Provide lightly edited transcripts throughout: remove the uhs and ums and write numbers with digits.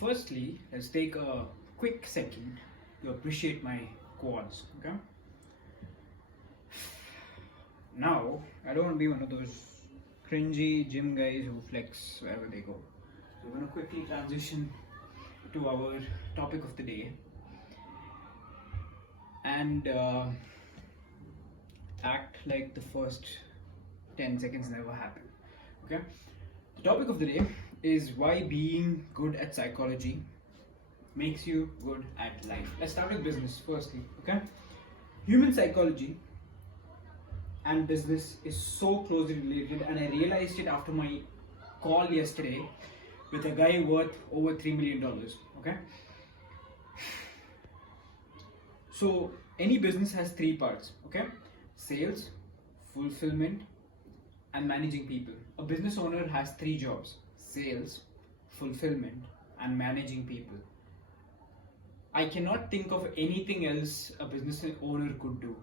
Firstly, let's take a quick second to appreciate my quads. Okay. Now, I don't want to be one of those cringy gym guys who flex wherever they go. So we're gonna quickly transition to our topic of the day and act like the first 10 seconds never happened. Okay. The topic of the day is why being good at psychology makes you good at life. Let's start with business firstly. Okay. Human psychology and business is so closely related, and I realized it after my call yesterday with a guy worth over $3 million. Okay. So any business has three parts. Okay. Sales, fulfillment, and managing people. A business owner has three jobs: sales, fulfillment, and managing people. I cannot think of anything else a business owner could do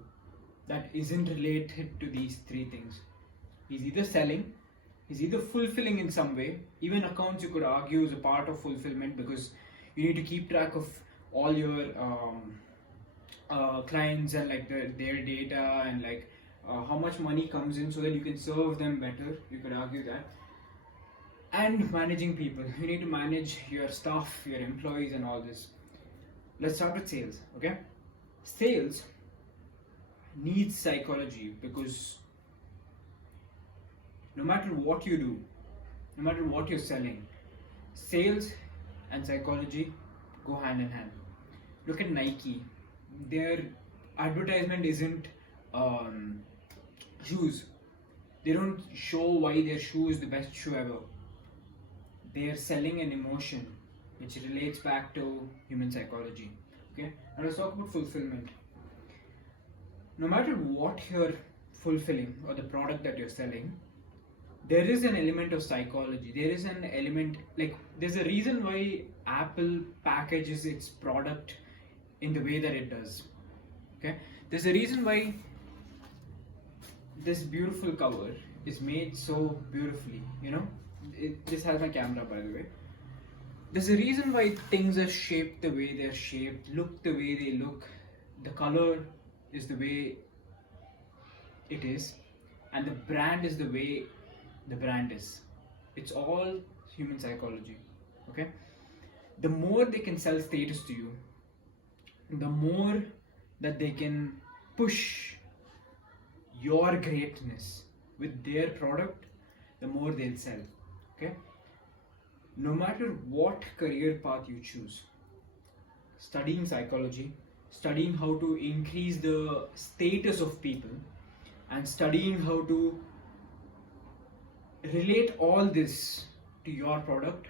that isn't related to these three things. He's either selling, he's either fulfilling in some way. Even accounts, you could argue, is a part of fulfillment because you need to keep track of all your clients and like their data and like how much money comes in so that you can serve them better. You could argue that. And managing people, you need to manage your staff, your employees, and all this. Let's start with sales. Okay, sales needs psychology because no matter what you do, no matter what you're selling, sales and psychology go hand in hand. Look at Nike. Their advertisement isn't shoes. They don't show why their shoe is the best shoe ever. They are selling an emotion which relates back to human psychology. Okay, now let's talk about fulfillment. No matter what you're fulfilling or the product that you're selling, there is an element of psychology. There is an element, like, there's a reason why Apple packages its product in the way that it does. Okay, there's a reason why this beautiful cover is made so beautifully. This has my camera, by the way. There's a reason why things are shaped the way they're shaped, look the way they look, the color is the way it is, and the brand is the way the brand is. It's all human psychology. Okay, the more they can sell status to you, the more that they can push your greatness with their product, the more they'll sell. Okay, no matter what career path you choose, studying psychology, studying how to increase the status of people, and studying how to relate all this to your product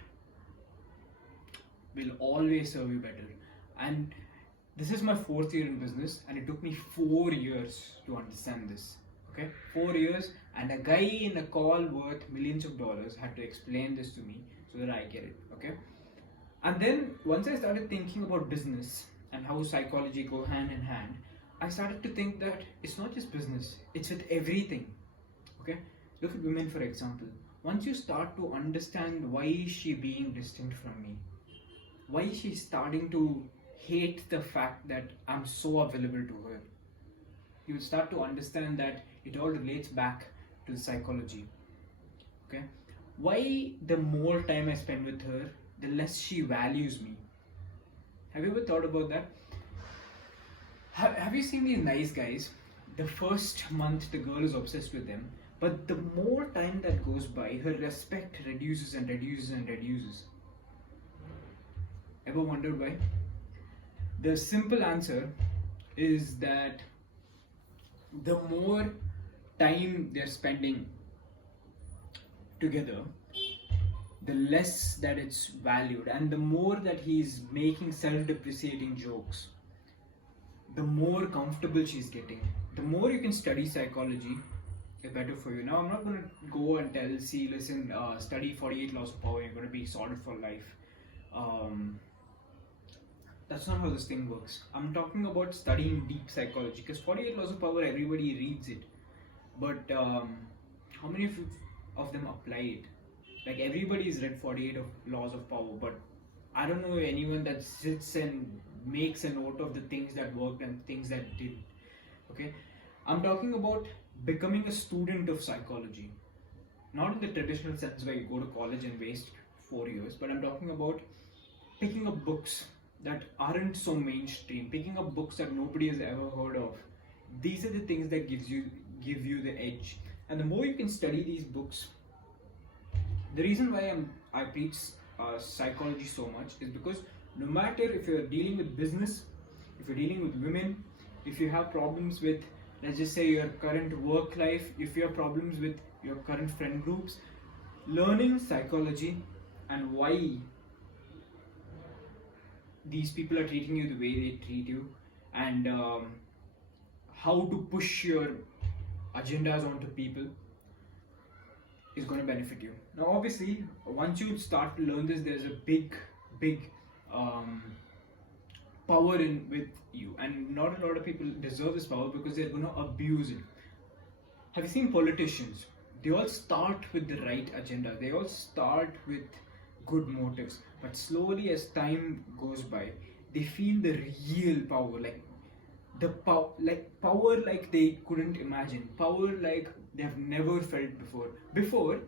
will always serve you better. And this is my fourth year in business, and it took me 4 years to understand this. Okay, 4 years, and a guy in a call worth millions of dollars had to explain this to me so that I get it. Okay, and then once I started thinking about business and how psychology go hand in hand, I started to think that it's not just business, it's with everything. Okay, look at women, for example. Once you start to understand why is she being distant from me, why is she starting to hate the fact that I'm so available to her, you will start to understand that it all relates back to the psychology. Okay, why the more time I spend with her, the less she values me. Have you ever thought about that? Have you seen these nice guys? The first month the girl is obsessed with them, but the more time that goes by, her respect reduces and reduces and reduces. Ever wondered why? The simple answer is that the more time they're spending together, the less that it's valued, and the more that he's making self-depreciating jokes, the more comfortable she's getting. The more you can study psychology, the better for you. Now, I'm not going to go and tell, see, listen, study 48 laws of power, you're going to be sorted for life. That's not how this thing works. I'm talking about studying deep psychology, because 48 laws of power, everybody reads it, but how many of them apply it? Like, everybody's read 48 of laws of power, but I don't know anyone that sits and makes a note of the things that worked and things that didn't. Okay, I'm talking about becoming a student of psychology, not in the traditional sense where you go to college and waste 4 years, but I'm talking about picking up books that aren't so mainstream, picking up books that nobody has ever heard of. These are the things that give you the edge. And the more you can study these books, the reason why I preach psychology so much is because no matter if you're dealing with business, if you're dealing with women, if you have problems with, let's just say, your current work life, if you have problems with your current friend groups, learning psychology and why these people are treating you the way they treat you, and how to push your agendas onto people is going to benefit you. Now, obviously, once you start to learn this, there's a big power in with you, and not a lot of people deserve this power because they're going to abuse it. Have you seen politicians? They all start with the right agenda. They all start with good motives, but slowly as time goes by, they feel the real power, like power like they couldn't imagine, power like they have never felt before.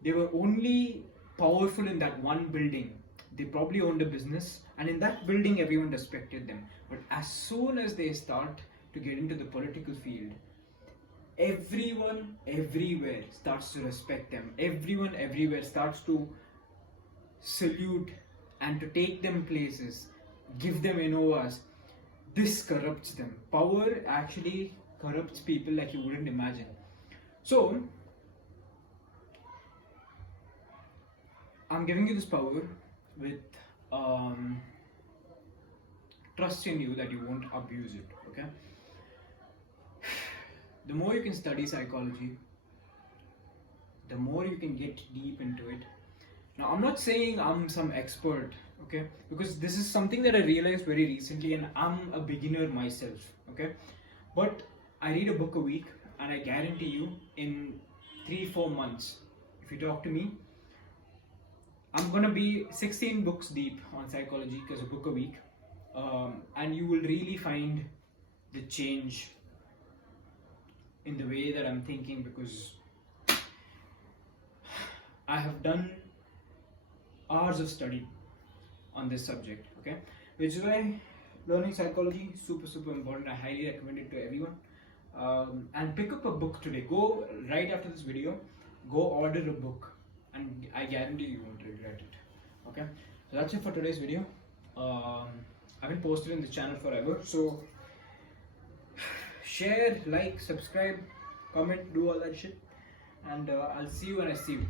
They were only powerful in that one building. They probably owned a business, and in that building everyone respected them. But as soon as they start to get into the political field, everyone everywhere starts to respect them. Everyone everywhere starts to salute and to take them places, give them Innovas. This corrupts them. Power actually corrupts people like you wouldn't imagine. So, I'm giving you this power with trust in you that you won't abuse it. Okay? The more you can study psychology, the more you can get deep into it. Now, I'm not saying I'm some expert, okay? Because this is something that I realized very recently, and I'm a beginner myself, okay? But I read a book a week, and I guarantee you, in 3-4 months, if you talk to me, I'm gonna be 16 books deep on psychology, because a book a week, and you will really find the change in the way that I'm thinking, because I have done hours of study on this subject, okay? Which is why learning psychology is super important. I highly recommend it to everyone. And pick up a book today. Go right after this video, go order a book, and I guarantee you won't regret it. Okay, so that's it for today's video. I haven't posted in the channel forever, so share, like, subscribe, comment, do all that shit, and I'll see you when I see you.